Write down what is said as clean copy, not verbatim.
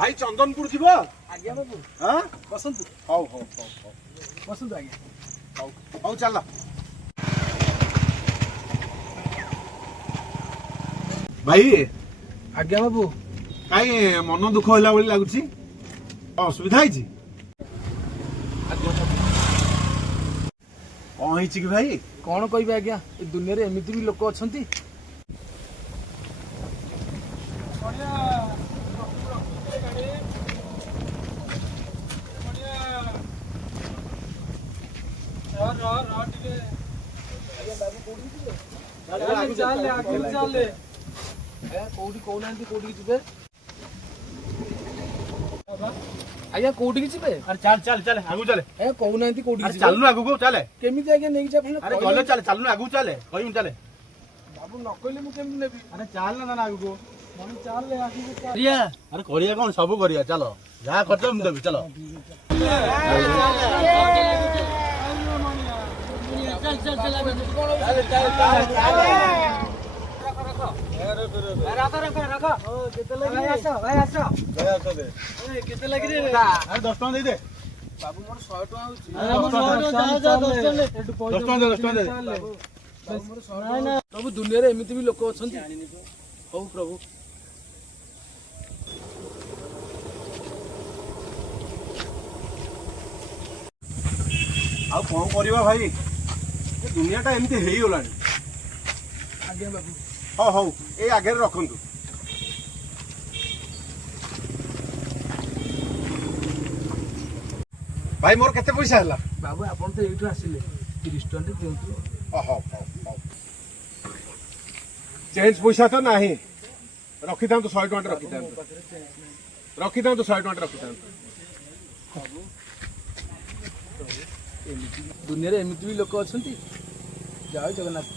भाई चंदनपुर जीव आज्ञा बाबू हाँ बसंतु हौ हौ हौ हौ बसंतु आज्ञा हौ हौ चल भाई आज्ञा बाबू काई मन दुख होला बोली लागुची असुविधा है कौन है कि भाई कौन कहबे आज्ञा ए दुनिया रे एमिति भी लोक अछंती आज्ञा कोठी जिबे अरे चल चल चल आगु चले ए कहूनांती कोठी अरे चलनु आगु को चले केमिति आज्ञा नेकी जा अरे गले चल चलनु आगु चले कहिम चले बाबू न कहले मु केमिति नेबी अरे चल ना आगु को मन चाल ले आगु को करिया अरे करिया कोन सब करिया चलो जा खर्च हम देबी चलो चल चल चल केते लागि रे अरे 10 टका दे दे बाबू मोर 100 टका होची प्रभु दुनिया रे एमिति भी लोक अछंती हो प्रभु आ कौन करवा भाई दुनिया टा एमती हेई गलानी आज्ञा बाबू हाँ हौ ये आगे रखु भाई मोर केते पैसा हला बाबू आपण तो एइठु आसिले 30 टका दियंतु हौ हौ हौ चेंज पैसा तो नहीं रखी था 100 टका रखी था 100 टका दुनिया रे एमिति भी लोक अछंती जय जगन्नाथ